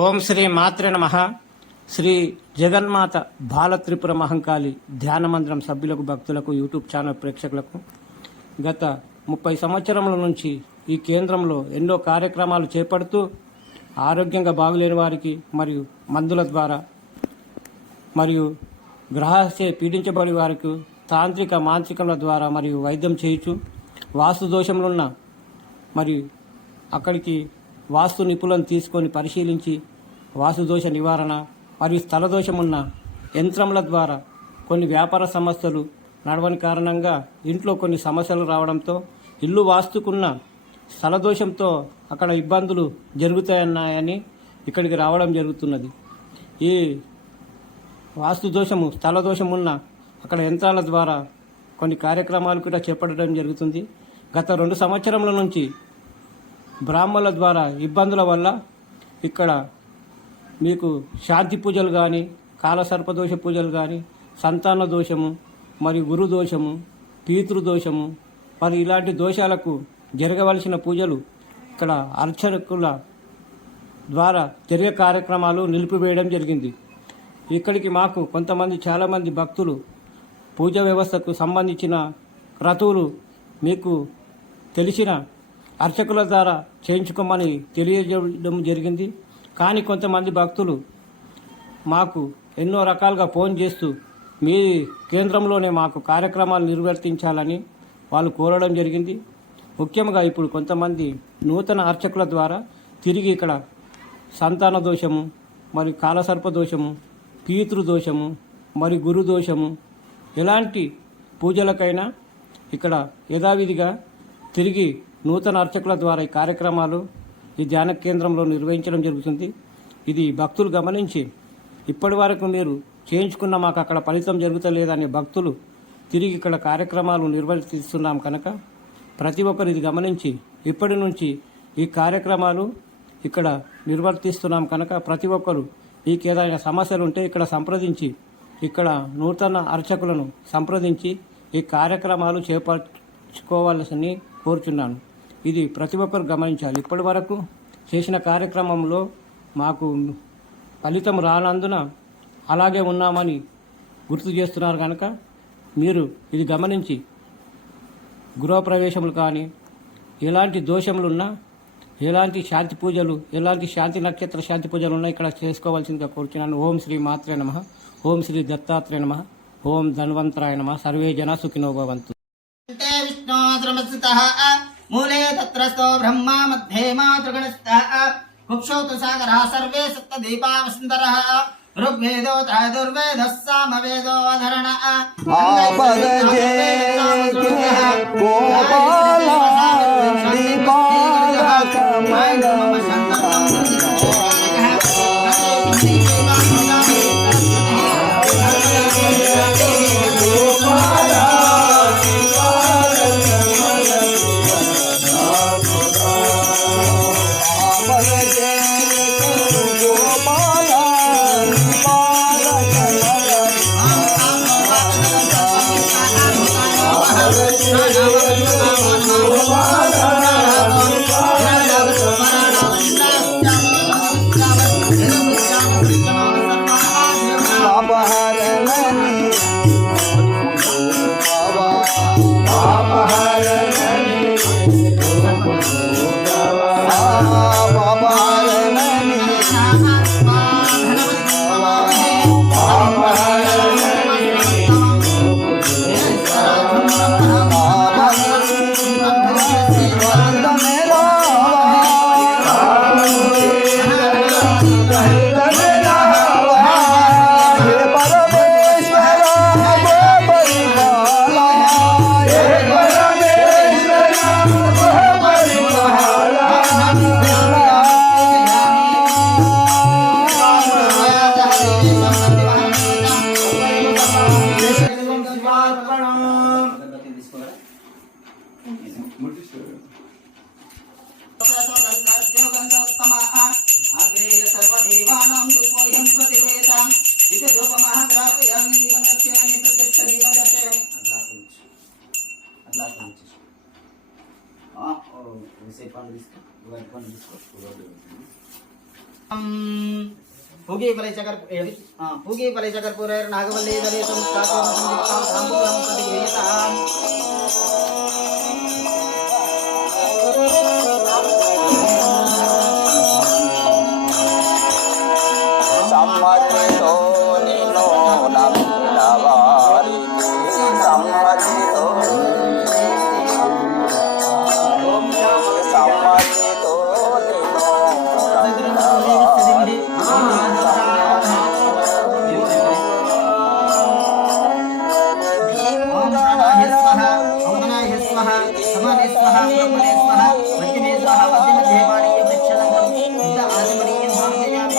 ఓం శ్రీ మాత్రే నమః. శ్రీ జగన్మాత బాల త్రిపుర మహంకాళి ధ్యాన మందిరం సభ్యులకు, భక్తులకు, యూట్యూబ్ ఛానల్ ప్రేక్షకులకు గత 30 సంవత్సరముల నుంచి ఈ కేంద్రంలో ఎన్నో కార్యక్రమాలు చేపడుతూ ఆరోగ్యంగా బాగులేని వారికి మరియు మందుల ద్వారా మరియు గ్రహస్య పీడించబడి వారికి తాంత్రిక మాంత్రికముల ద్వారా మరియు వైద్యం చేయుచు వాస్తు దోషములున్న మరియు అక్కడికి వాస్తు నిపుణులను తీసుకొని పరిశీలించి వాస్తుదోష నివారణ మరియు స్థల దోషమున్న యంత్రముల ద్వారా కొన్ని వ్యాపార సమస్యలు నడవని కారణంగా ఇంట్లో కొన్ని సమస్యలు రావడంతో ఇల్లు వాస్తుకున్న స్థల దోషంతో అక్కడ ఇబ్బందులు జరుగుతాయన్నాయని ఇక్కడికి రావడం జరుగుతున్నది. ఈ వాస్తు దోషము, స్థల దోషమున్న అక్కడ యంత్రాల ద్వారా కొన్ని కార్యక్రమాలు కూడా చేపట్టడం జరుగుతుంది. గత 2 సంవత్సరముల నుంచి బ్రాహ్మణుల ద్వారా ఇబ్బందుల వల్ల ఇక్కడ మీకు శాంతి పూజలు కానీ, కాలసర్పదోష పూజలు కానీ, సంతాన దోషము మరియు గురు దోషము, పితృదోషము మరి ఇలాంటి దోషాలకు జరగవలసిన పూజలు ఇక్కడ అర్చకుల ద్వారా జరిగే కార్యక్రమాలు నిలిపివేయడం జరిగింది. ఇక్కడికి మాకు కొంతమంది చాలామంది భక్తులు పూజ వ్యవస్థకు సంబంధించిన క్రతువులు మీకు తెలిసిన అర్చకుల ద్వారా చేయించుకోమని తెలియజేయడం జరిగింది. కానీ కొంతమంది భక్తులు మాకు ఎన్నో రకాలుగా ఫోన్ చేస్తూ మీ కేంద్రంలోనే మాకు కార్యక్రమాలు నిర్వర్తించాలని వాళ్ళు కోరడం జరిగింది. ముఖ్యంగా ఇప్పుడు కొంతమంది నూతన అర్చకుల ద్వారా తిరిగి ఇక్కడ సంతాన దోషము మరియు కాలసర్ప దోషము, పితృదోషము మరియు గురు దోషము ఎలాంటి పూజలకైనా ఇక్కడ యథావిధిగా తిరిగి నూతన అర్చకుల ద్వారా ఈ కార్యక్రమాలు ఈ ధ్యాన కేంద్రంలో నిర్వహించడం జరుగుతుంది. ఇది భక్తులు గమనించి ఇప్పటి వరకు మీరు చేయించుకున్న మాకు అక్కడ ఫలితం జరుగుతలేదనే భక్తులు తిరిగి ఇక్కడ కార్యక్రమాలు నిర్వర్తిస్తున్నాం కనుక ప్రతి ఒక్కరు ఇది గమనించి ఇప్పటి నుంచి ఈ కార్యక్రమాలు ఇక్కడ నిర్వర్తిస్తున్నాం కనుక ప్రతి ఒక్కరు మీకు ఏదైనా సమస్యలు ఉంటే ఇక్కడ సంప్రదించి ఇక్కడ నూతన అర్చకులను సంప్రదించి ఈ కార్యక్రమాలు చేపట్టుకోవాల్సింది కోరుచున్నాను. ఇది ప్రతి ఒక్కరు గమనించాలి. ఇప్పటి వరకు చేసిన కార్యక్రమంలో మాకు ఫలితం రానందున అలాగే ఉన్నామని గుర్తు చేస్తున్నారు కనుక మీరు ఇది గమనించి గృహప్రవేశములు కానీ, ఎలాంటి దోషములున్నా, ఎలాంటి శాంతి పూజలు, ఎలాంటి శాంతి నక్షత్ర శాంతి పూజలు ఉన్నా ఇక్కడ చేసుకోవాల్సిందిగా కోరుచున్నాను. ఓం శ్రీ మాత్రే నమః. ఓం శ్రీ దత్తాత్రేయ నమః. ఓం ధన్వంతరాయ నమః. సర్వే జన సుఖినో భవంతు. मूले तत्रस्थो ब्रह्मा मध्ये मातृगणस्थः कुक्षौ तु सागरः सर्वे सप्तदीपा वसुन्धरः ऋग्वेदो त्रयदुर्वेदः सामवेदो अधरणः పూగీఫలైచకర్పూరైర్ నాగవల్లీ దళితం తాంబూలం ప్రతిగృహ్యతాం. సమ్మతితో నిన్ను నమ్మిన వారికి సమ్మతితో సమ్మతితో నిన్ను నమ్మిన వారికి ఓం ప్రాణాయ స్వహ, ఓమనాయ స్వహ, సమానే స్వహ, బ్రహ్మణే స్వహ, మధ్యమే స్వహ, మధ్యమధ్యే పాణీయ ప్రేక్షణం ఇంత ఆచమనీయం సమర్పయామి.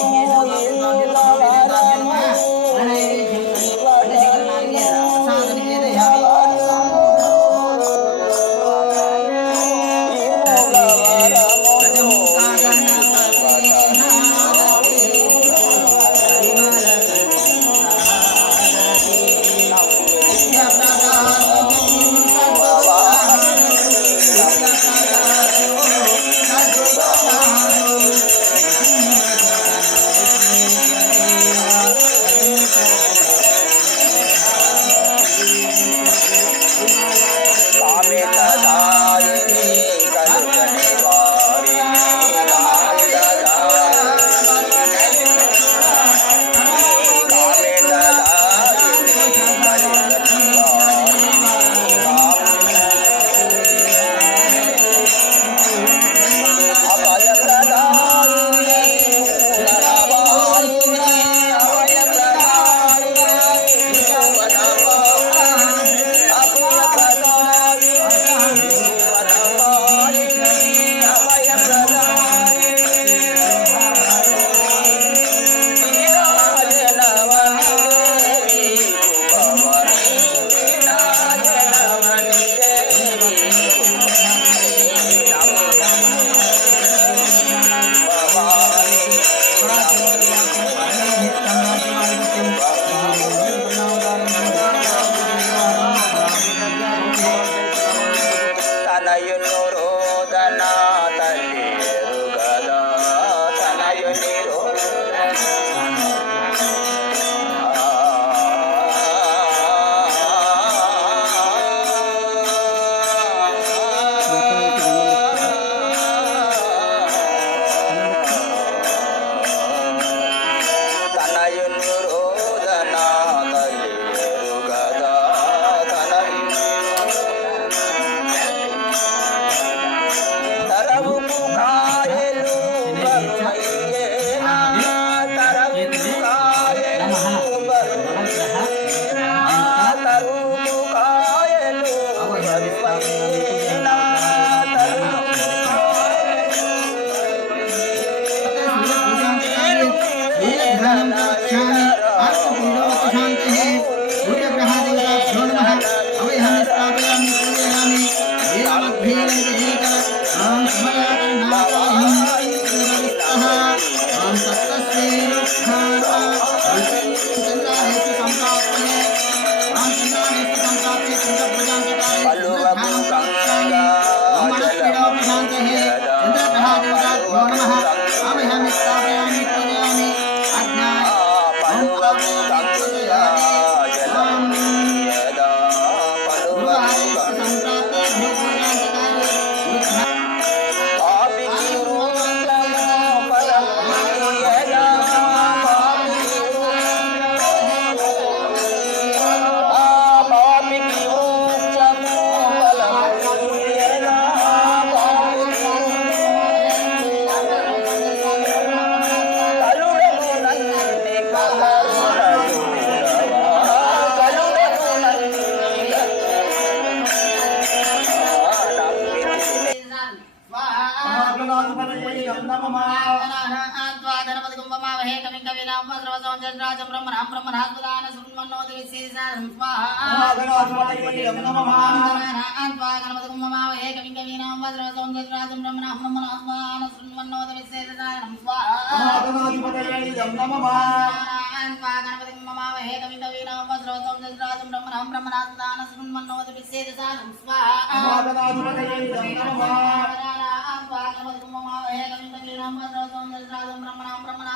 బ్రహ్మణాం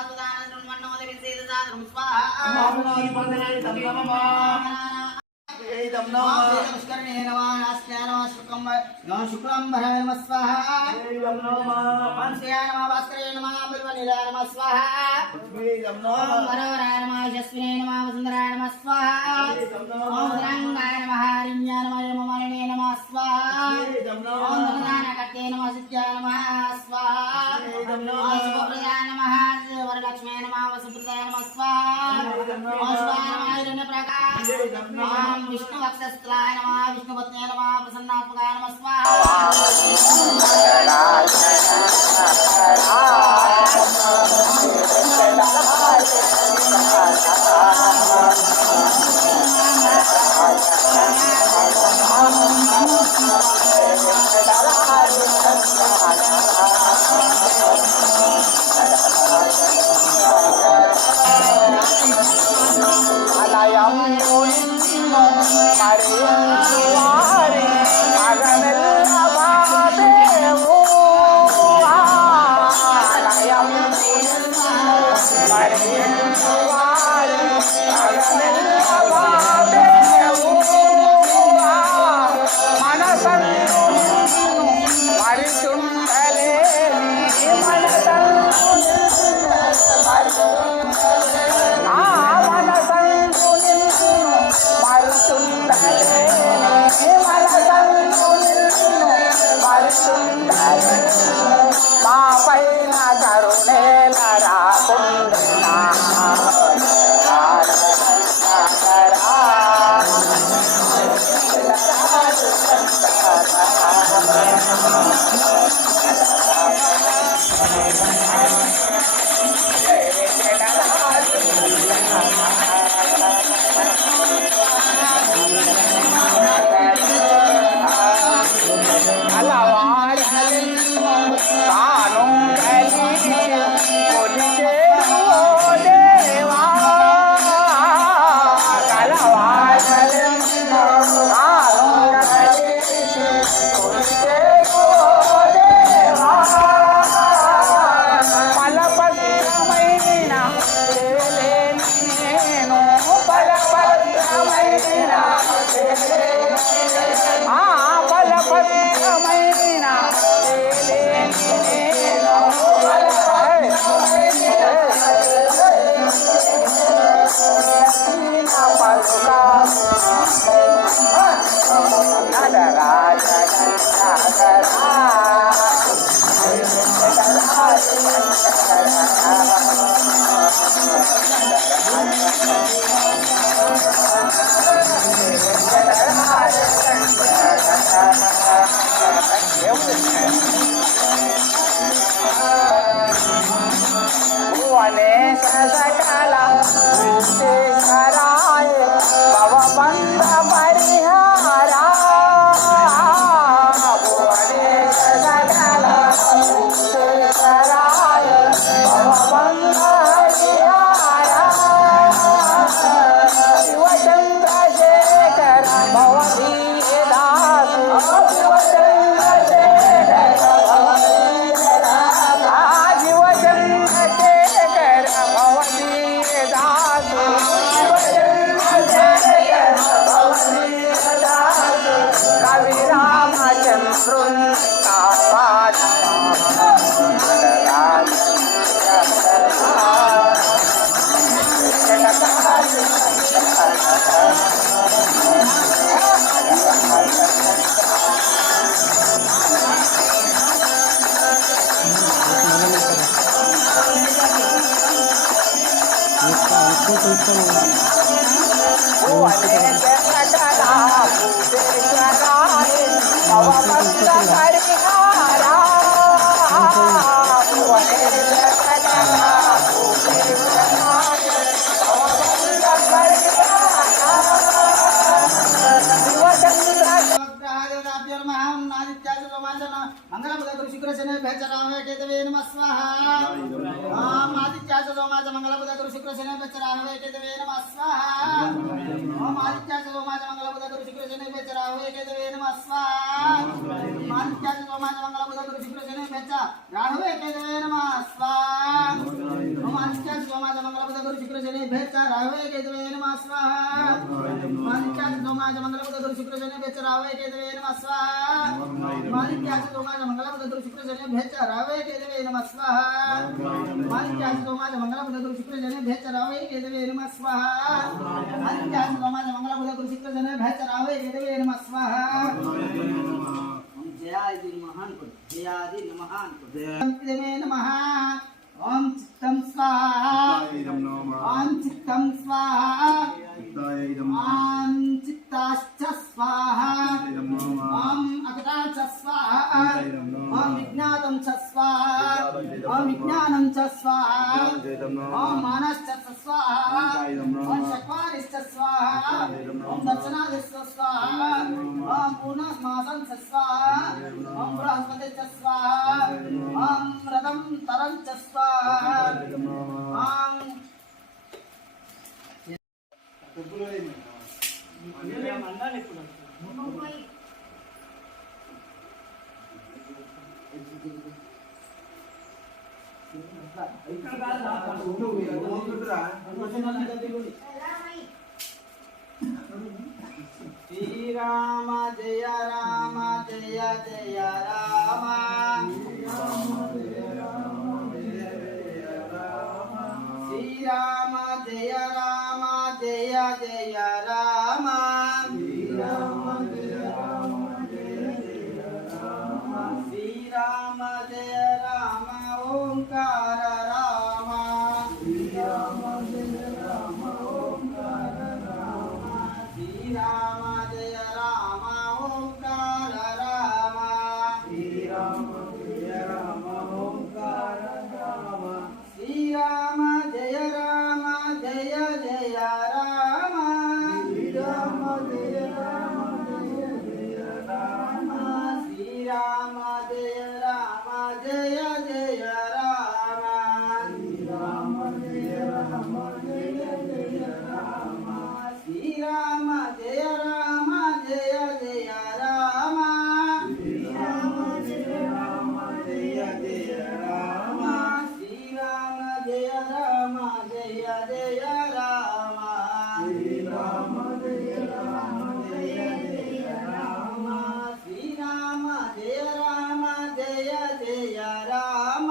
विसेदसादरं स्वाहा नमस्करणे नमः नास्त्या नमः शुक्लांबराय नमः स्वाहा पंचयाय नमः भास्कराय नमः बिल्वनिलाय नमः स्वाहा वरवराय नमः यशस्विने नमः वसुंधराय नमः स्वाहा रंगाय नमः हरिण्याय नमः यममालिने नमः स्वाहा धनदानकर्ते नमः सिद्ध्याय नमः स्वाहा शुभप्रदाय नमः वरलक्ष्म्याय नमः वसुप्रदाय नमः स्वाहा स्वाहा नमः हिरण्यप्रकाश विष्णुवक्षस्थलाय नमः विष्णुपत्न्याय नमः प्रसन्नात्मकाय नमः स्वाहा गुरु शुक्र शनि भेच रावे केतवे नमः स्वाहा मानिक्याच दोमाज मंगलम गुरु शुक्र शनि भेच रावे केतवे नमः स्वाहा मानिक्याच दोमाज मंगलम गुरु शुक्र शनि भेच रावे केतवे नमः स्वाहा मानिक्याच दोमाज मंगलम गुरु शुक्र शनि भेच रावे केतवे नमः स्वाहा मानिक्याच दोमाज मंगलम गुरु शुक्र शनि भेच रावे केतवे नमः स्वाहा जयादि महान जयादि महान देवे नमः ओम चित्तम स्वाहा ओम चित्तम स्वाहा ओम चित्ताश्च स्वाहा ओम अकटाश्च स्वाहा ओम विज्ञातं च स्वाहा ओम विज्ञानं च स्वाहा ओम मानश्च स्वाहा ओम चत्वारिश्च स्वाहा ओम दर्शनादिश्च स्वाहा ओम पूर्णमासं च स्वाहा ओम बृहस्पति च स्वाहा ओम रथं तरं च स्वाहा ओम श्री राम जय राम जय जय राम श्री राम जय राम जय जय राम श्री राम जय राम ओंकार राम श्री राम जय राम ओंकार राम श्री राम जय राम ओंकार राम श्री राम जय राम ओंकार राम श्री राम जय राम जय जय राम श्री राम जय राम जय जय राम श्री राम जय राम जय जय राम श्री राम जय राम जय जय राम श्री राम जय राम जय जय राम श्री राम जय राम जय जय राम श्री राम जय राम जय जय राम श्री राम जय राम जय जय राम श्री राम जय राम जय जय राम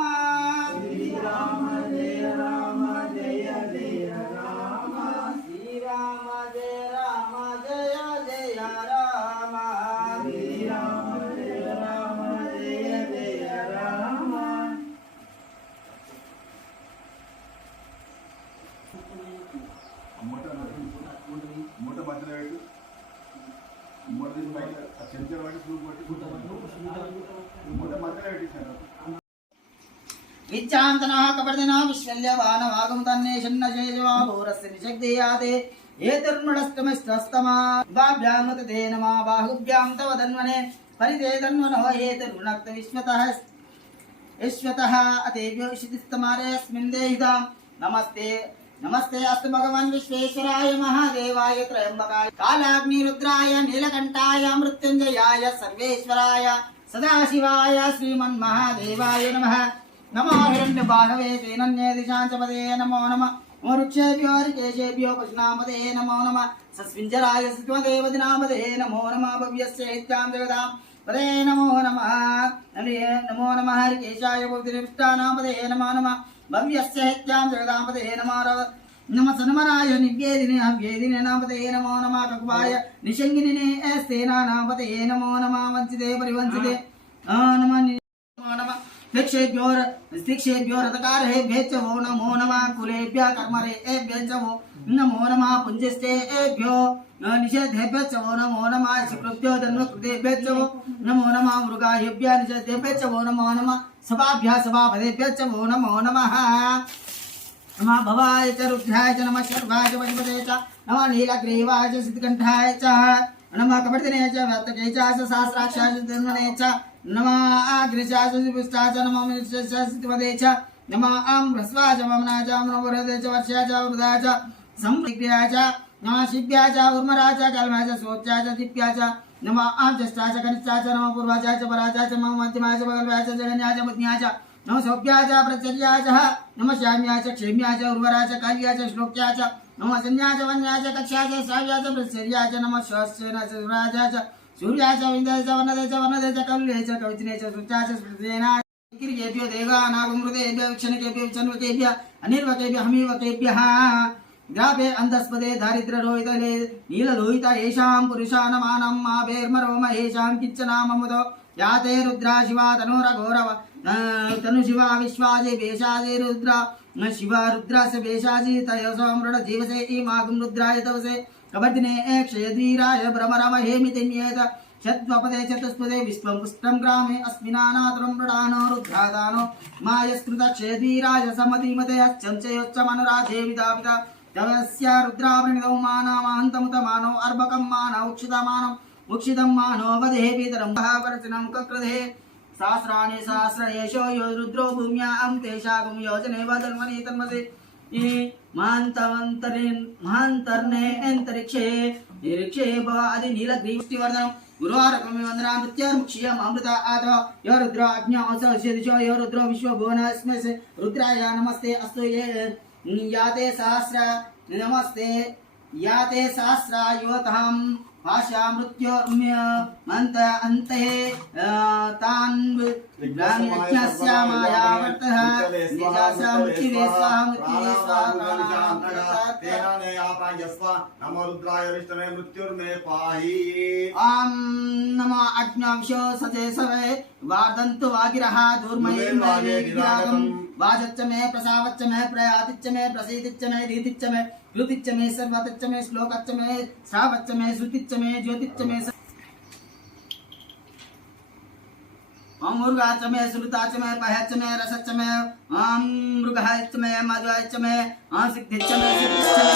श्री राम जय राम जय जय राम श्री राम जय राम जय जय राम श्री राम जय राम जय जय राम మూట మధ్యలో పెట్టు మూట తీసి బయట ఆ చెంచా పట్టి సూప్ పట్టి మూట మధ్యలో పెట్టించాను विच्चान्तनः कपर्दिनः विश्वल्यवानवागं तन्नेशन्न शेषवाभूरस्य निषग्धेयाते एतर्मृडस्तमस्तस्तमा द्वाभ्यां ते नमः बाहुभ्यां तव धन्वने परिते धन्वनो एतर्मृणक्त विश्वतः अतेभ्यो इषितिस्तमारे अस्मिन् देहितां नमस्ते नमस्ते अस्तु भगवान् विश्वेश्वराय महादेवाय त्रयम्बकाय कालाग्निरुद्राय नीलकण्ठाय मृत्युञ्जयाय सर्वेश्वराय सदाशिवाय श्रीमन्महादेवाय नमः नमो हिरण्यबाहवे तेनन्यदिशाञ्चपदे नमो नमः वृक्षेभ्यो हरिकेशेभ्यो पशुनामदे नमो नमः सस्मिञ्जराय सत्त्वदेवदिनामदे नमो नमः भव्यस्य हित्यां जगदां पदे नमो नमः नमो नमः हरिकेशाय भवतिरिष्टानामदे नमो नमः भव्यस्य हित्यां जगदां पदे नमो नमः सन्मनाय निवेदिने अव्येदिने नामपदे नमो नमः ककुवाय निषङ्गिने स्तेनानामपदे नमो नमः वञ्चिते परिवञ्चिते नमः शिक्षेभ्यो रथकारेभ्यो नमो नमः कुलेभ्यः कर्मरेभ्यो नमो नमः पुञ्जिष्टेभ्यो निषेधेभ्यो नमो नमः शुक्रुभ्यो जन्मकृतेभ्यो नमो नमः मृगाहेभ्यः निषेधेभ्यो नमो नमः सभाभ्यः सभापदेभ्यो नमो नमः नमः भवाय च रुद्राय च नमः शर्वाय च पशुपते च नमः नीलग्रीवाय च सिद्धकण्ठाय च नमः कपर्दिने च वर्तके च सहस्राक्षाय च धन्वने च नमः अग्निशाय च पुष्टाय च नमः मिनिष्ठाय च सिद्धपदे च नमः ह्रस्वाय च वमनाय च मनोवरदे च वर्षाय च वृदाय च संप्रीक्रियाय च नमः शिव्याय च उर्मराय च कल्माय च सोच्याय च दीप्याय च नमः ज्येष्ठाय च कनिष्ठाय च नमः पूर्वाय च पराय च नमः मध्यमाय च बगलवाय च जगन्याय च बुद्ध्याय च नमः सौभ्याय च प्रचर्याय च नमः श्याम्याय च क्षेम्याय च उर्वराय च काल्याय च श्लोक्याय च नमः संज्ञाय च वन्याय च कक्ष्याय च श्राव्याय च प्रचर्याय च नमः श्वासेन च सुराजाय च सूर्याय च विन्द्याय च वनदे च कल्ले च कविचने च सुचाय च स्मृतेनाय किर्येभ्यो देवानागुमृतेभ्यो विक्षणकेभ्यो विच्छन्वकेभ्यः अनिर्वकेभ्यः हमीवकेभ्यः ग्रापे अंधस्पदे दारिद्र्य रोहितले नीललोहित येषां पुरुषानमानं माभेर्मरो महेशां किच्चनाममुदो याते रुद्रा शिवा तनोरघोरव तनु शिवा विश्वाजे वेशाजे रुद्रा शिवा रुद्रास्य वेशाजी तयोसो मृड जीवसे इमागुं रुद्राय तवसे कवर्दिने क्षयधीराय भ्रमरमहेमितिन्येत शत्वपदे चतुष्पदे विश्वं पुष्टं ग्रामे अस्मिनानातुरं मृडानो रुद्रादानो मायस्कृत क्षयधीराय समतिमते हस्तं च योच्चमनुराधे विदापिता तवस्य रुद्रावृणिदौ मानामहन्तमुतमानो अर्भकं मानौ उक्षितं मानो वधे पितरं महावरचनं ककृधे सहस्राणि सहस्रणेशो यो रुद्रो भूम्यां तेषागं योजने वदन्वनि तन्मसे महान्तर्ने अंतरिक्षे निरीक्षे आदि नीलग्रीवष्टिवर्धनं गुरुवारकमे वन्दना मृत्युर्मुक्षीयम् अमृता आदो यो रुद्र अज्ञा असदिशो यो रुद्रो विश्वभुवनस्मै रुद्राय नमस्ते अस्तु ये याते सहस्र नमस्ते याते सहस्रायुवतां भाषा मृत्योर्म्य मंत अन्ते तान् ब्राह्मण्यस्यामायावर्तः निजासां मृत्युवे स्वाहा मृत्युवे स्वाहा नमो रुद्राय विष्णवे मृत्युर्मे पाहि ॐ नमो अग्नांशो सचे सवे वार्धन्तु वागिरः दूर्मये वागेगिरागं वाजच्च मे प्रसावच्च मे प्रयातिच्च मे प्रसीदिच्च मे दीतिच्च मे कृतिच्च मे सर्वतच्च मे श्लोकच्च मे श्रावच्च मे श्रुतिच्च मे ज्योतिच्च मे ॐ मुर्गाच्च मे श्रुताच्च मे पह्यच्च मे रसच्च मे ॐ मृगाच्च मे मधुच्च मे ॐ सिद्धिच्च मे सिद्धिच्च मे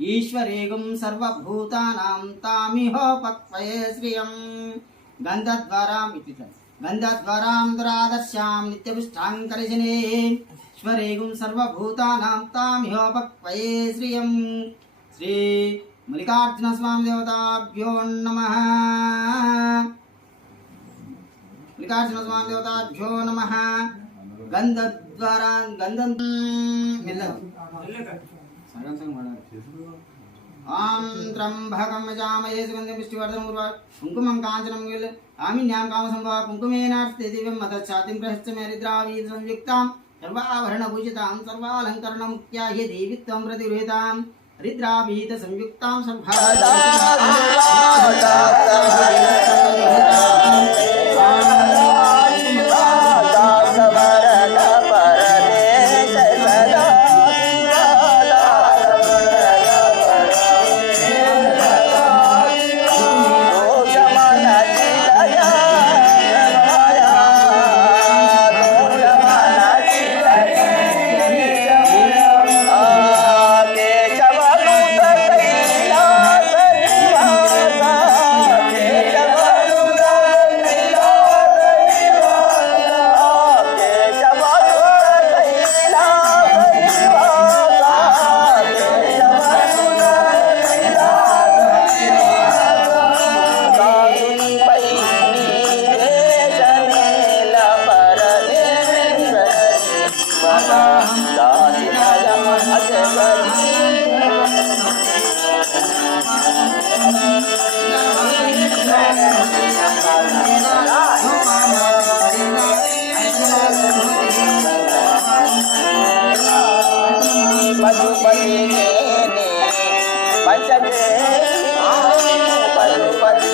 ईश्वरेगुं सर्वभूतानां तामिहोपक्वये श्रियं गन्धद्वाराम् इति गन्धद्वारां दुरादर्श्यां नित्यपुष्टाङ्करिजने ईश्वरेगुं सर्वभूतानां तामिहोपक्वये श्रियं श्री मल्लिकार्जुन स्वामी देवताभ्यो नमः मल्लिकार्जुन स्वामी देवताभ्यो नमः गन्धद्वारा गन्धं ॐ त्र्यम्बकं यजामहे सुगन्धिं पुष्टिवर्धनं उर्वारुकं कुङ्कुमं काञ्चनं कामिन्यां कामसंभवा कुङ्कुमेनार्चिते दिव्यं मदच्छातिं प्रहस्य मे हरिद्रावीर संयुक्तां सर्वाभरणभूषितां सर्वालङ्करणमुख्या हि देवी त्वं प्रतिगृहीतां हरिद्राभीत संयुक्तां పశుపతి పంచమే పశుపతి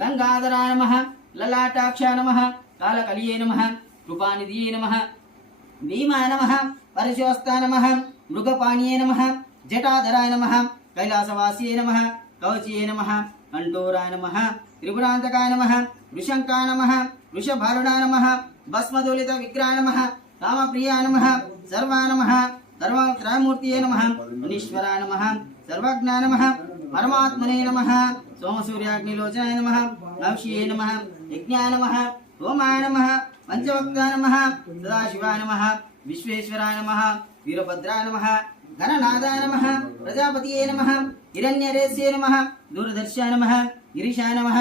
గంగాధరాయ నమః లలాటాక్షాయ నమః కాలకలియే నమః కృపానిధియే నమః భీమాయ నమః పరశోస్తాయ నమః మృగపాణియే నమః జటాధరాయ నమః కైలాసవాసియే నమః కవచియే నమః కంఠోరాయ నమః త్రిపురాంతకాయ నమః వృషంకాయ నమః వృషభారుడాయ నమః భస్మదోలిత విగ్రహాయ నమః కామప్రియాయ నమః సర్వాయ నమః సర్వత్రయమూర్తియే నమః మునీశ్వరాయ నమః సర్వజ్ఞాయ నమః పరమాత్మనే నమః సోమసూర్యాగ్నిలోచనాయ నమః నవశియే నమః యజ్ఞాయ నమః ఓమాయ నమః పంచవక్తాయ నమః సదాశివాయ నమః విశ్వేశ్వరాయ నమః వీరభద్రాయ నమః ఘననాదాయ నమః ప్రజాపతియే నమః హిరణ్యరేస్యే నమః దూరదర్శాయ నమః గిరీశాయ నమః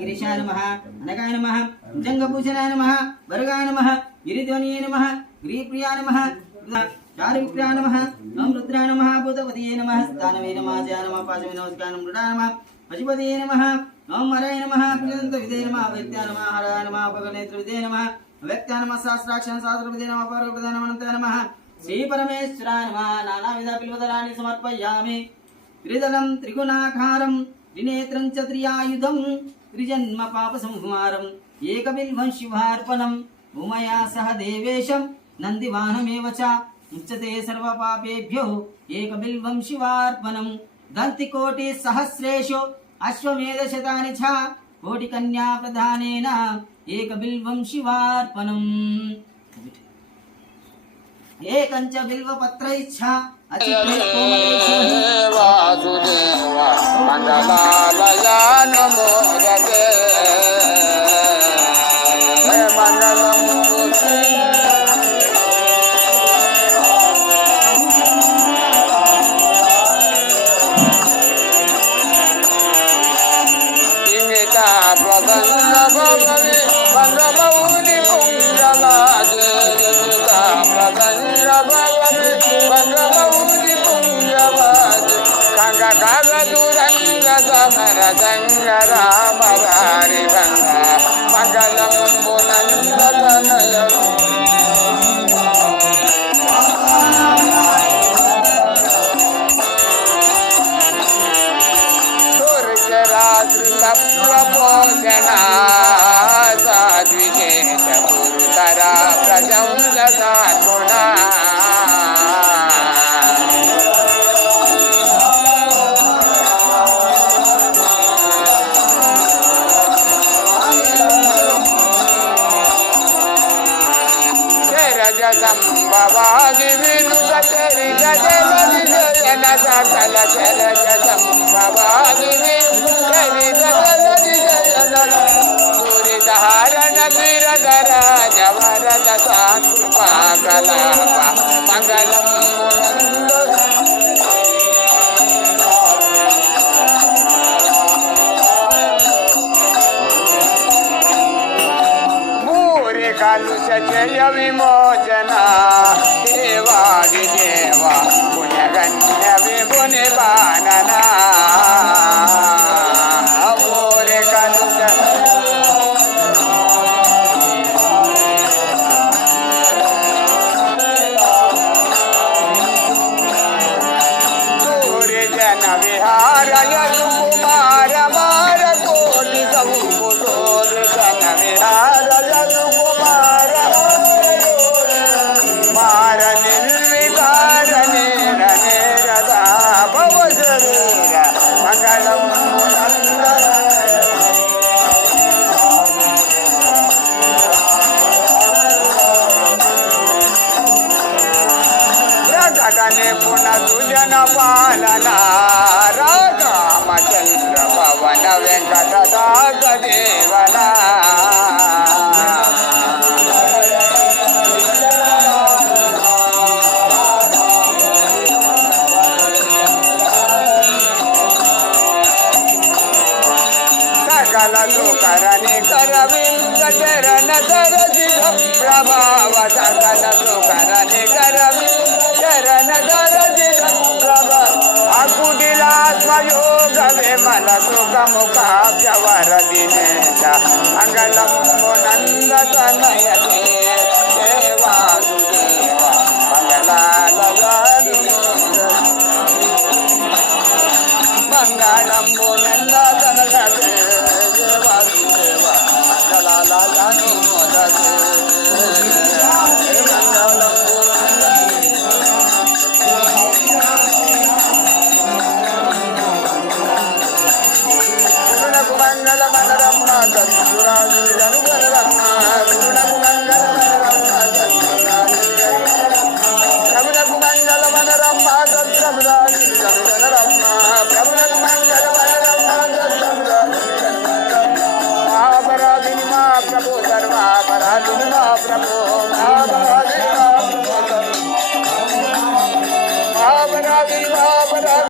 గిరీశాయ నమః అనగాయ నమః జంగభూషణాయ నమః వరగాయ నమః గిరిధ్వనియే నమః గిరిప్రియాయ నమః చారువిక్రాయ నమః ఓం రుద్రాయ నమః భూతపతియే నమః స్థానవే నమః జయ నమః పాశవే నమస్కారం మృడాయ నమః పశుపతియే నమః ఓం హరాయ నమః ప్రియంత విదే నమః వ్యక్తాయ నమః హరాయ నమః ఉపగనేత్ర విదే నమః వ్యక్తాయ నమః సహస్రాక్షర సహస్ర విదే నమః పరప్రదాన అనంతాయ నమః శ్రీ పరమేశ్వరాయ నమః నానావిధ బిల్వదలాన్ని సమర్పయామి త్రిదలం త్రిగుణాకారం త్రినేత్రం చ త్రియాయుధం త్రిజన్మ పాప సంహారం ఏకబిల్వం శివార్పణం ఉమయా సహ దేవేశం నందివాహనమేవ చ ముచ్యతే సర్వపాపేభ్యో ఏకబిల్వం శివార్పణం దంతికోటి సహస్రేషు అశ్వమేధశతాని చ కోటికన్యా ప్రధానేన ఏకబిల్వం శివార్పణం ఏకంచ బిల్వపత్రైశ్చ అచిత్రే వాసుదేవ మంగళాలయ నమోదతే మంగళం ప్రసన్న భవతి మంగళౌని పుంజలాజే ప్రసన్న భవతి మంగళౌని పుంజలాజే కంగ కగ దురంగ సమర సంగ రామ రారి రంగ మంగళం పునందనయ సరజ సంభవాది వినుత చరిత జలది జయన సకల సరజ సంభవాది చరిత జలది జయన సూరితహారణ వీరధర జవరద సాకృపాకలాప మంగళం కాలుష జయ విమోచన దేవాది దేవ పుణ్యగణ్య విభుని బాణన ఓరే కాలుష సూర్య జన విహారయ కుమార మార కోటి సంపు సూర్య జన విహారయ మార నిర్వికార నేర నేరద భవ శరీర మంగళం రగనే పునఃజన పాలన రామచంద్ర పవన వెంకట దాస దేవన కరణి కరవింద చరణ సరసిధ ప్రభావ సకల సుకరణి కరవి చరణ సరసిధ ప్రభ అకుటిలాత్మయోగ విమల సుఖముఖాభ్యవర దినేశ మంగళం నంద తనయ దేవాసుదేవ మంగళాలయాలు మంగళం నంద తనయ వాసుదేవ మంగళాలయాను మోదతే మంగళం మంగళ మనరమ్మ చంద్రాజు జనుగలరమ్మ కరుణకు మంగళ మనరమ్మ ప్రభులకు మంగళ మనరమ్మ చంద్రమురాజు జనుగలరమ్మ ప్రభులకు మంగళ మనరమ్మ చంద్రమురాజు మహాపరాధిని మా ప్రభు సర్వాపరాధిని మా ప్రభు మహాపరాధి